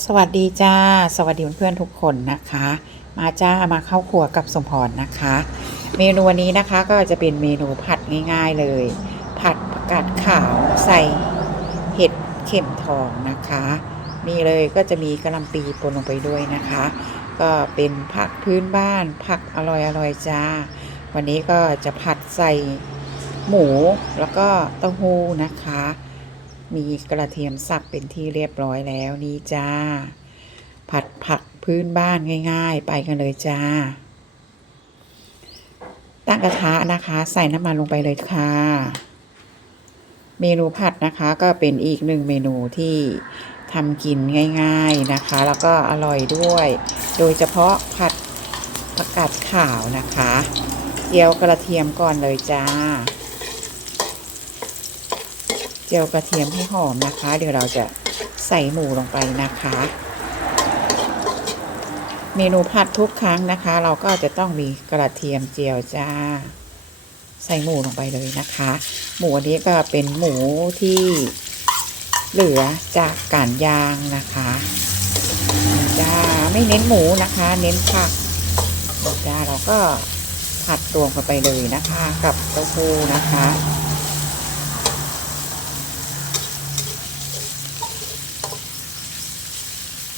สวัสดีจ้า สวัสดีเพื่อนๆทุกคนนะคะ มาจ้ามาเข้าครัวกับสมพรนะคะ เมนูวันนี้นะคะก็จะเป็นเมนูผัดง่าย ๆเลย ผัดผักกาดขาวใส่เห็ดเข็มทองนะคะนี่เลยก็จะมีกระลำปีปนลงไปด้วยนะคะ ก็เป็นผักพื้นบ้านผักอร่อยๆจ้า วันนี้ก็จะผัดใส่หมูแล้วก็เต้าหู้นะคะ มีกระเทียมสับเป็นที่เรียบร้อยแล้วนี่จ้า ผัดผักพื้นบ้านง่าย ๆ ไปกันเลยจ้า ตั้งกระทะนะคะ ใส่น้ำมันลงไปเลยค่ะ เมนูผัดนะคะก็เป็นอีกหนึ่งเมนูที่ทำกินง่าย ๆนะคะ แล้วก็อร่อยด้วย โดยเฉพาะผัดผักกาดขาวนะคะเจียวกระเทียมก่อนเลยจ้า จียวกระเทียมให้หอมนะคะ เดี๋ยวเราจะใส่หมูลงไปนะคะ เมนูผัดทุกครั้งนะคะ เราก็จะต้องมีกระเทียมเจียวจ้า ใส่หมูลงไปเลยนะคะ หมูอันนี้ก็เป็นหมูที่เหลือจากการย่างนะคะจ้าไม่เน้นหมูนะคะ เน้นผักจ้าเราก็ผัดรวมกันไปเลยนะคะ กับเต้าหู้นะคะ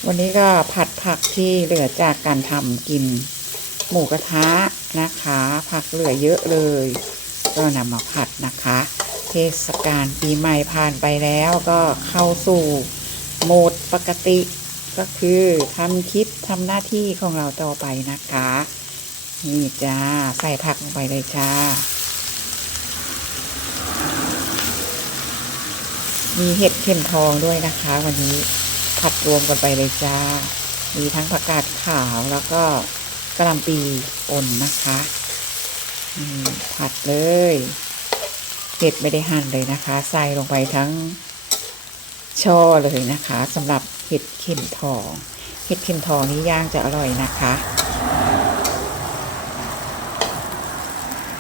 วันนี้ก็ผัดผักที่เหลือจากการทำกินหมูกระทะนะคะ ผักเหลือเยอะเลย ก็นำมาผัดนะคะ เทศกาลปีใหม่ผ่านไปแล้วก็เข้าสู่โหมดปกติก็คือทำคลิปทำหน้าที่ของเราต่อไปนะคะ นี่จ้า ใส่ผักลงไปเลยจ้า มีเห็ดเข็มทองด้วยนะคะวันนี้ ผัดรวมกันไปเลยจ้า มีทั้งผักกาดขาวแล้วก็กระลำปีป่นนะคะผัดเลยเห็ดไม่ได้หั่นเลยนะคะ ใส่ลงไปทั้งช่อเลยนะคะสำหรับเห็ดเข็มทอง เห็ดเข็มทองนี้ย่างจะอร่อยนะคะ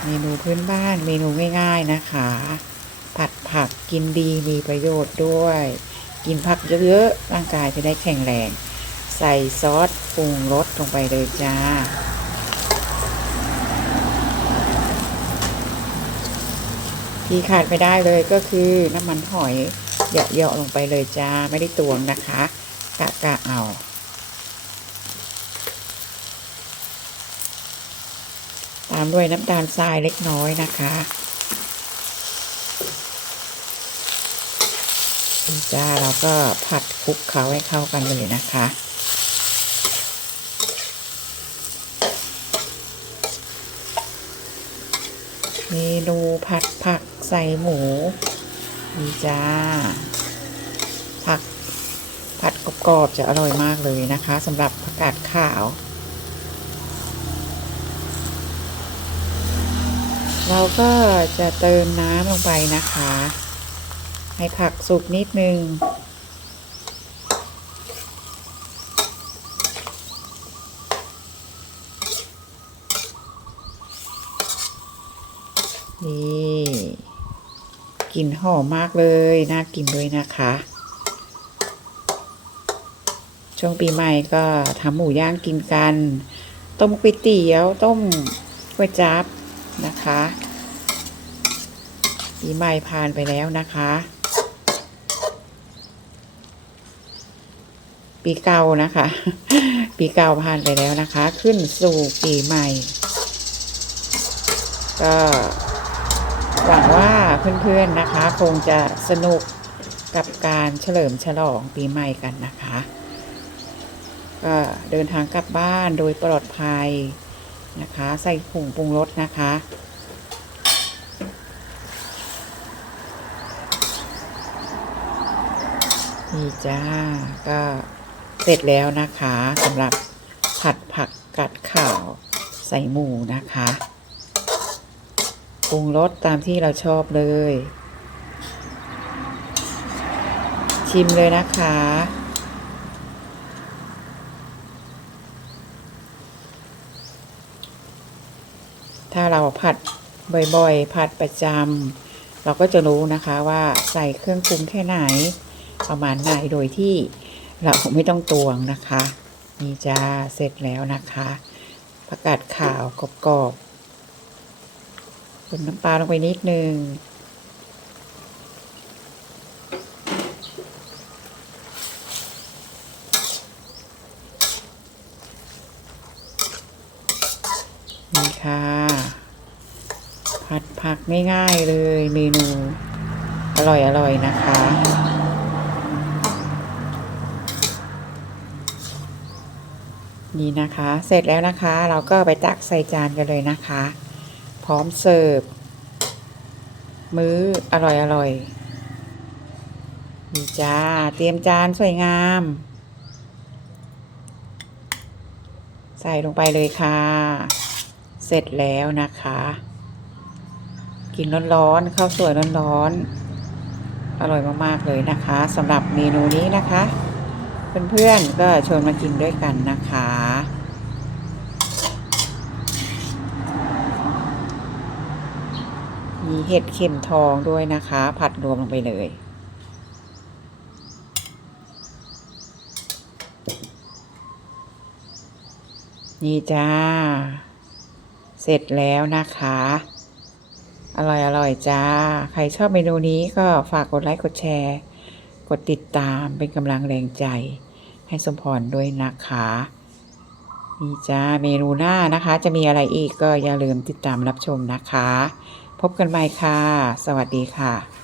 เมนูพื้นบ้านเมนูง่าย ๆนะคะ ผัดผักกินดีมีประโยชน์ด้วย กินผักเยอะๆ ร่างกายจะได้แข็งแรง ใส่ซอสปรุงรสลงไปเลยจ้า ที่ขาดไม่ได้เลยก็คือน้ำมันหอยเหยาะๆลงไปเลยจ้า ไม่ได้ตวงนะคะ กะกะเอาตามด้วยน้ำตาลทรายเล็กน้อยนะคะ จ้าเราก็ผัดคลุกเขาให้เข้ากันเลยนะคะ เมนูผัดผักใส่หมูนี่จ้า ผักผัดกรอบๆจะอร่อยมากเลยนะคะสำหรับผักกาดขาว เราก็จะเติมน้ำลงไปนะคะ ให้ผักสุกนิดนึง นี่กลิ่นหอมมากเลย น่ากินด้วยนะคะ ช่วงปีใหม่ก็ทำหมูย่างกินกัน ต้มก๋วยเตี๋ยว ต้มก๋วยจั๊บนะคะปีใหม่ผ่านไปแล้วนะคะ ปีเก่านะคะ ปีเก่าผ่านไปแล้วนะคะ ขึ้นสู่ปีใหม่ ก็หวังว่าเพื่อนๆนะคะ คงจะสนุกกับการเฉลิมฉลองปีใหม่กันนะคะ ก็เดินทางกลับบ้านโดยปลอดภัยนะคะ ใส่ผงปรุงรสนะคะนี่จ้าก็ เสร็จแล้วนะคะสำหรับผัดผักกัดข่าวใส่หมูนะคะปรุงรสตามที่เราชอบเลย ชิมเลยนะคะ ถ้าเราผัดบ่อยๆ ผัดประจำเราก็จะรู้นะคะว่าใส่เครื่องปรุงแค่ไหนประมาณไหนโดยที่ เราไม่ต้องตวงนะคะ นี่จ้าเสร็จแล้วนะคะผักกาดขาวกรอบๆคนน้ำปลาลงไปนิดนึงนี่ค่ะ ผัดผักง่ายๆเลยเมนู อร่อยๆนะคะ นี่นะคะ เสร็จแล้วนะคะ เราก็ไปตักใส่จานกันเลยนะคะ พร้อมเสิร์ฟ มื้ออร่อยๆนี่จ้า เตรียมจานสวยงาม ใส่ลงไปเลยค่ะ เสร็จแล้วนะคะ กินร้อนๆข้าวสวยร้อนๆอร่อยมากๆเลยนะคะสำหรับเมนูนี้นะคะ เพื่อนๆก็ชวนมากินด้วยกันนะคะ มีเห็ดเข็มทองด้วยนะคะ ผัดรวมลงไปเลยนี่จ้า เสร็จแล้วนะคะ อร่อยอร่อยจ้า ใครชอบเมนูนี้ก็ฝากกดไลค์ กดแชร์ กดติดตามเป็นกำลังแรงใจ ให้สมพรด้วยนะคะนี่จ้าเมนูหน้านะคะ จะมีอะไรอีกก็อย่าลืมติดตามรับชมนะคะ พบกันใหม่ค่ะ สวัสดีค่ะ